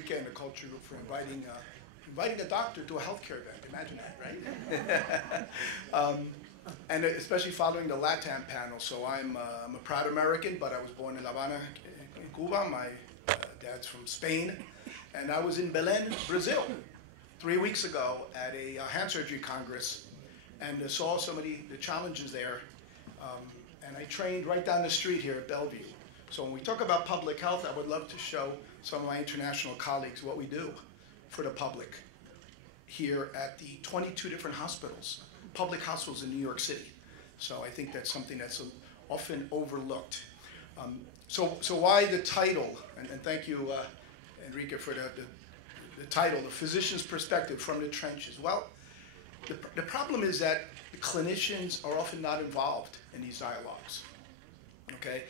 Enrique and the culture group for inviting a doctor to a healthcare event. Imagine that, right? And especially following the LATAM panel. So I'm a proud American, but I was born in La Habana, in Cuba. My dad's from Spain. And I was in Belém, Brazil, 3 weeks ago at a hand surgery congress, and saw some of the challenges there. And I trained right down the street here at Bellevue. So when we talk about public health, I would love to show some of my international colleagues what we do for the public here at the 22 different hospitals, public hospitals in New York City. So I think that's something that's often overlooked. So why the title? And thank you, Enrique, for the title, The Physician's Perspective from the Trenches. Well, the problem is that the clinicians are often not involved in these dialogues. Okay,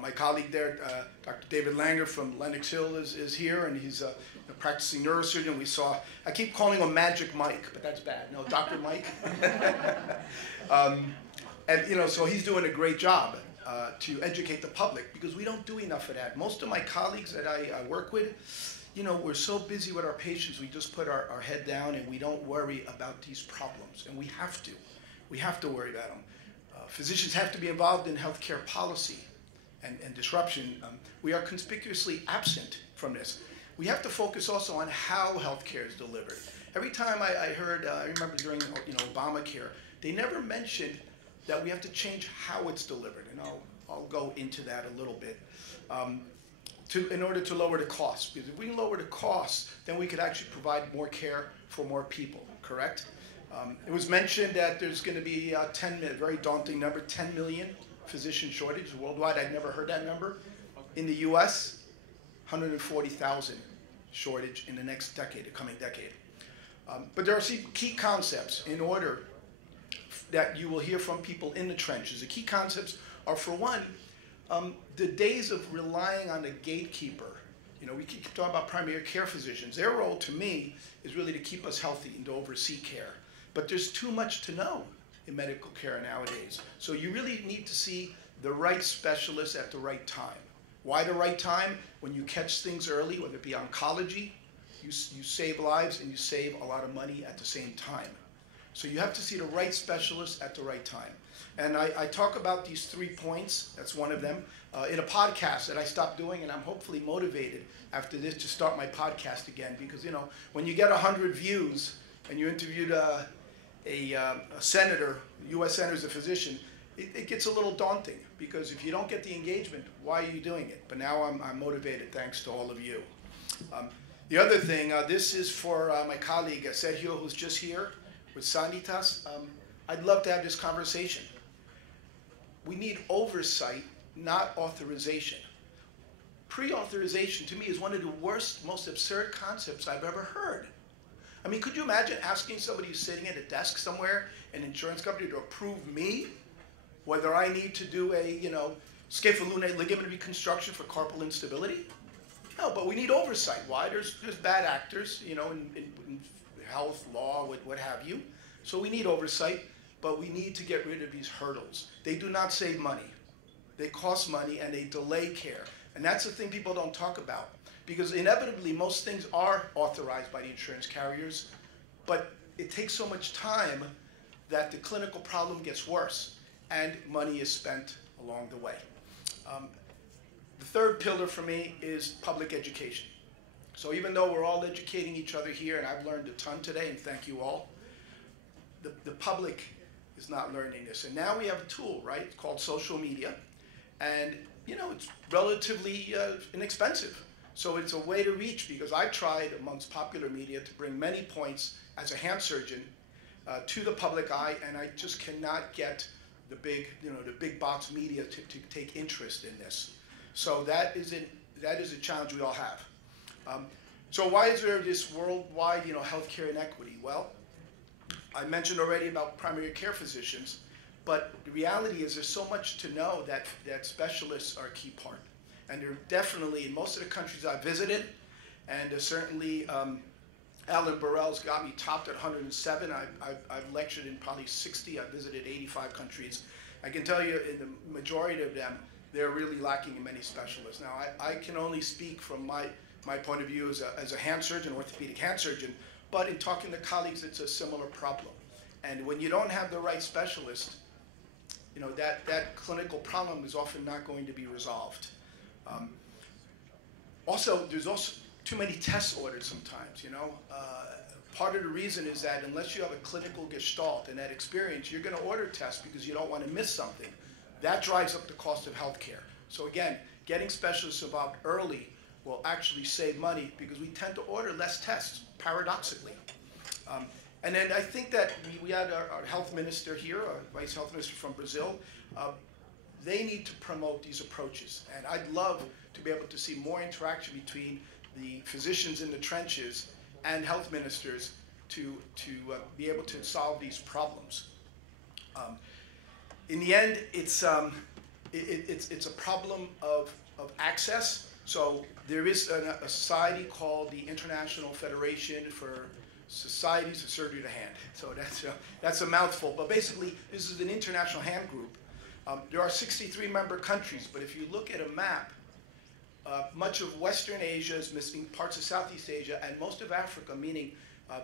my colleague there, Dr. David Langer from Lenox Hill is here, and he's a practicing neurosurgeon. I keep calling him Magic Mike, but that's bad. No, Dr. Mike. And so he's doing a great job to educate the public, because we don't do enough of that. Most of my colleagues that I work with, we're so busy with our patients, we just put our head down and we don't worry about these problems, and we have to. We have to worry about them. Physicians have to be involved in healthcare policy and disruption. We are conspicuously absent from this. We have to focus also on how healthcare is delivered. Every time I heard, I remember during Obamacare, they never mentioned that we have to change how it's delivered, and I'll go into that a little bit. In order to lower the cost, because if we can lower the cost, then we could actually provide more care for more people, correct? It was mentioned that there's going to be 10 million, very daunting number, 10 million physician shortage worldwide. I'd never heard that number. In the US, 140,000 shortage in the next decade, the coming decade. But there are some key concepts in order that you will hear from people in the trenches. The key concepts are, for one, the days of relying on the gatekeeper. We keep talking about primary care physicians. Their role, to me, is really to keep us healthy and to oversee care. But there's too much to know in medical care nowadays. So you really need to see the right specialist at the right time. Why the right time? When you catch things early, whether it be oncology, you save lives and you save a lot of money at the same time. So you have to see the right specialist at the right time. And I talk about these 3 points. That's one of them. In a podcast that I stopped doing, and I'm hopefully motivated after this to start my podcast again, because when you get 100 views and you interviewed a senator, U.S. senator as a physician, it gets a little daunting, because if you don't get the engagement, why are you doing it? But now I'm motivated thanks to all of you. The other thing, this is for my colleague Sergio, who's just here with Sanitas. I'd love to have this conversation. We need oversight, not authorization. Pre-authorization, to me, is one of the worst, most absurd concepts I've ever heard. I mean, could you imagine asking somebody who's sitting at a desk somewhere, an insurance company, to approve me whether I need to do a, scapholunate ligament reconstruction for carpal instability? No, but we need oversight. Why? There's bad actors, in health, law, what have you. So we need oversight, but we need to get rid of these hurdles. They do not save money. They cost money, and they delay care. And that's the thing people don't talk about, because inevitably most things are authorized by the insurance carriers, but it takes so much time that the clinical problem gets worse, and money is spent along the way. The third pillar for me is public education. So even though we're all educating each other here, and I've learned a ton today, and thank you all, the public is not learning this. And now we have a tool, right? It's called social media. And, it's relatively inexpensive. So it's a way to reach, because I've tried amongst popular media to bring many points as a hand surgeon to the public eye, and I just cannot get the big box media to take interest in this. So that is a challenge we all have. So why is there this worldwide, healthcare inequity? Well, I mentioned already about primary care physicians, but the reality is there's so much to know that specialists are a key part. And they're definitely, in most of the countries I visited, and certainly Alan Burrell's got me topped at 107. I've lectured in probably 60. I've visited 85 countries. I can tell you in the majority of them, they're really lacking in many specialists. Now, I can only speak from my my point of view as a hand surgeon, orthopedic hand surgeon, but in talking to colleagues, it's a similar problem. And when you don't have the right specialist, you know, that clinical problem is often not going to be resolved. Also, there's also too many tests ordered sometimes, you know. Part of the reason is that unless you have a clinical gestalt and that experience, you're going to order tests because you don't want to miss something. That drives up the cost of healthcare. So again, getting specialists involved early will actually save money because we tend to order less tests, paradoxically. And then I think that we had our health minister here, our vice health minister from Brazil. They need to promote these approaches. And I'd love to be able to see more interaction between the physicians in the trenches and health ministers to be able to solve these problems. In the end, it's a problem of access. So there is a society called the International Federation for Societies of Surgery to Hand. So that's a mouthful, but basically this is an international hand group. There are 63 member countries, but if you look at a map, much of Western Asia is missing, parts of Southeast Asia, and most of Africa, meaning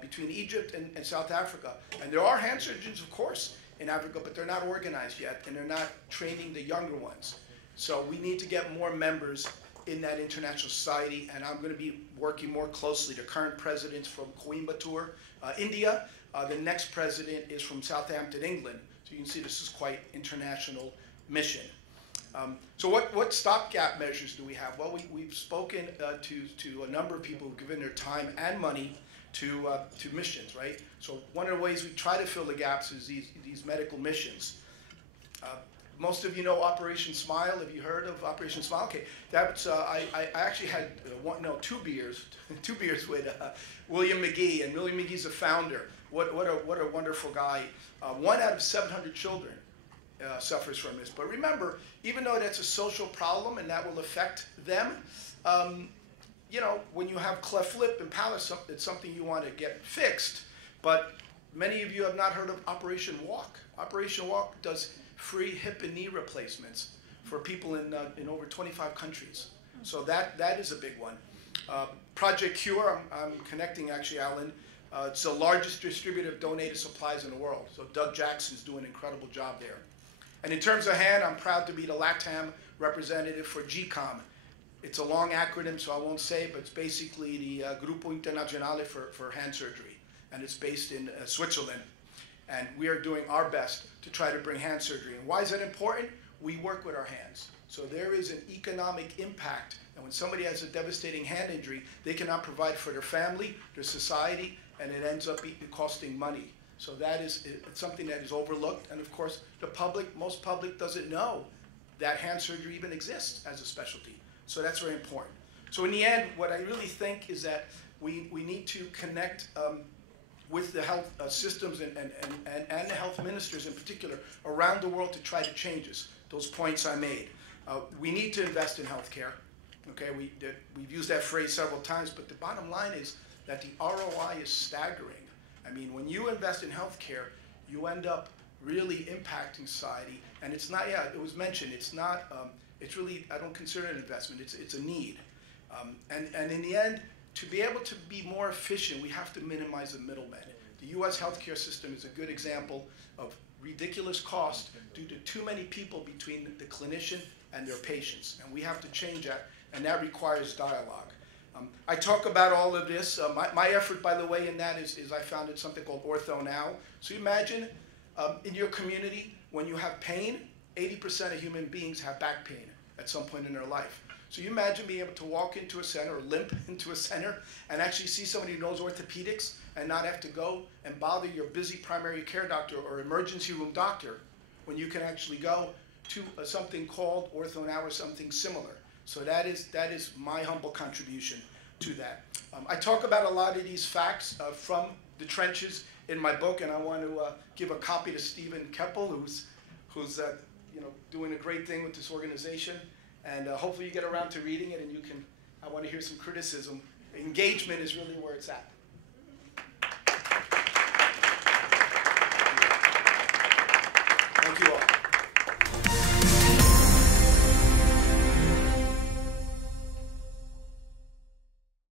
between Egypt and South Africa. And there are hand surgeons, of course, in Africa, but they're not organized yet, and they're not training the younger ones. So we need to get more members in that international society, and I'm going to be working more closely. The current president's from Coimbatore, India. The next president is from Southampton, England. So you can see this is quite international mission. So what stopgap measures do we have? Well, we've spoken to a number of people who've given their time and money to missions, right? So one of the ways we try to fill the gaps is these medical missions. Most of you know Operation Smile. Have you heard of Operation Smile? Okay, that's I actually had two beers with William McGee, and William McGee's a founder. What a wonderful guy. 1 out of 700 children suffers from this. But remember, even though that's a social problem and that will affect them, you know, when you have cleft lip and palate, it's something you want to get fixed. But many of you have not heard of Operation Walk. Operation Walk does free hip and knee replacements for people in over 25 countries. So that is a big one. Project Cure, I'm connecting actually, Alan. It's the largest distributor of donated supplies in the world. So Doug Jackson's doing an incredible job there. And in terms of hand, I'm proud to be the LATAM representative for GCOM. It's a long acronym, so I won't say it, but it's basically the Grupo Internazionale for hand surgery. And it's based in Switzerland. And we are doing our best to try to bring hand surgery. And why is that important? We work with our hands. So there is an economic impact. And when somebody has a devastating hand injury, they cannot provide for their family, their society, and it ends up costing money. So that is something that is overlooked. And of course, the public, most public doesn't know that hand surgery even exists as a specialty. So that's very important. So in the end, what I really think is that we need to connect with the health systems and the health ministers in particular around the world to try to change this. Those points I made. We need to invest in healthcare. Okay, we've used that phrase several times, but the bottom line is that the ROI is staggering. I mean, when you invest in healthcare, you end up really impacting society. And it's not, yeah, it was mentioned, it's not, it's really, I don't consider it an investment, it's a need. And in the end, to be able to be more efficient, we have to minimize the middlemen. The US healthcare system is a good example of ridiculous cost due to too many people between the clinician and their patients. And we have to change that, and that requires dialogue. I talk about all of this. My effort, by the way, in that is I founded something called Ortho Now. So you imagine in your community, when you have pain, 80% of human beings have back pain at some point in their life. So you imagine being able to walk into a center or limp into a center and actually see somebody who knows orthopedics and not have to go and bother your busy primary care doctor or emergency room doctor when you can actually go to something called Ortho Now or something similar. So that is my humble contribution to that. I talk about a lot of these facts from the trenches in my book, and I want to give a copy to Stephen Keppel, who's doing a great thing with this organization. And hopefully you get around to reading it, and you can. I want to hear some criticism. Engagement is really where it's at. Thank you all.